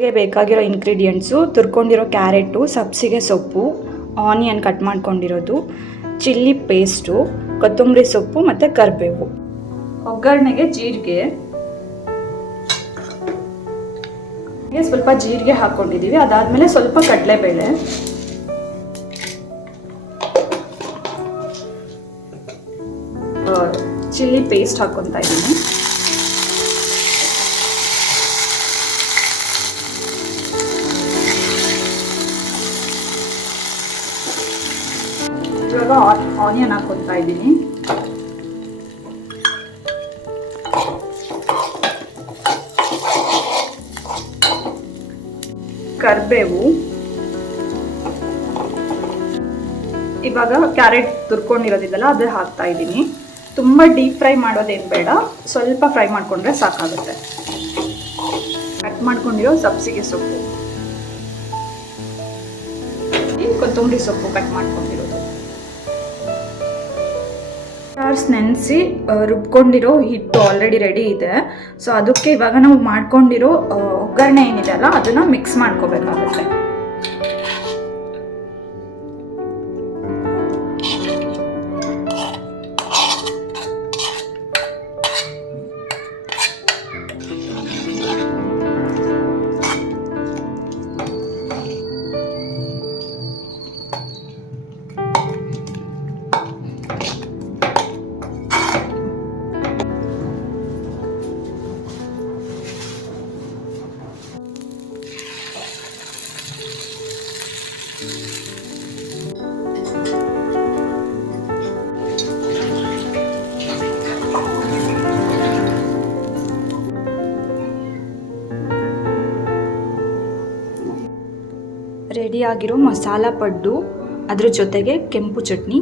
ಗೆ ಬೇಕಾಗಿರೋ ingredients ತುರ್ಕೊಂಡಿರೋ carrot, ಸಬ್ಸಿಗೆ ಸೊಪ್ಪು, ಆನಿಯನ್ ಕಟ್ ಮಾಡ್ಕೊಂಡಿರೋದು, ಚಿಲ್ಲಿ ಪೇಸ್ಟು, ಕೊತ್ತಂಬರಿ ಸೊಪ್ಪು ಮತ್ತು ಕರಿಬೇವು. ಒಗ್ಗರಣೆಗೆ ಸ್ವಲ್ಪ ಜೀರಿಗೆ ಹಾಕ್ಕೊಂಡಿದ್ದೀವಿ. ಅದಾದಮೇಲೆ ಸ್ವಲ್ಪ ಕಡಲೆಬೇಳೆ, ಚಿಲ್ಲಿ ಪೇಸ್ಟ್ ಹಾಕ್ಕೊತಾ ಇದ್ದೀನಿ. ಇವಾಗ ಆನಿಯನ್ ಹಾಕ್ಕೊತಾ ಇದ್ದೀನಿ. ಕರಿಬೇವು, ಇವಾಗ ಕ್ಯಾರೆಟ್ ತುರ್ಕೊಂಡಿರೋದಿದೆಲ್ಲ ಅದು ಹಾಕ್ತಾ ಇದ್ದೀನಿ. ತುಂಬ ಡೀಪ್ ಫ್ರೈ ಮಾಡೋದೇನು ಬೇಡ, ಸ್ವಲ್ಪ ಫ್ರೈ ಮಾಡಿಕೊಂಡ್ರೆ ಸಾಕಾಗುತ್ತೆ. ಕಟ್ ಮಾಡ್ಕೊಂಡಿರೋ ಸಬ್ಸಿಗೆ ಸೊಪ್ಪು, ಕೊತ್ತಂಬರಿ ಸೊಪ್ಪು ಕಟ್ ಮಾಡ್ಕೊಂಡಿರೋದು, ನೆನೆಸಿ ರುಬ್ಕೊಂಡಿರೋ ಹಿಟ್ಟು ಆಲ್ರೆಡಿ ರೆಡಿ ಇದೆ. ಸೊ ಅದಕ್ಕೆ ಇವಾಗ ನಾವು ಮಾಡ್ಕೊಂಡಿರೋ ಒಗ್ಗರಣೆ ಏನಿದೆ ಅಲ್ಲ ಅದನ್ನ ಮಿಕ್ಸ್ ಮಾಡ್ಕೋಬೇಕಾಗುತ್ತೆ. ರೆಡಿಯಾಗಿರೋ ಮಸಾಲ ಪಡ್ಡು, ಅದ್ರ ಜೊತೆಗೆ ಕೆಂಪು ಚಟ್ನಿ,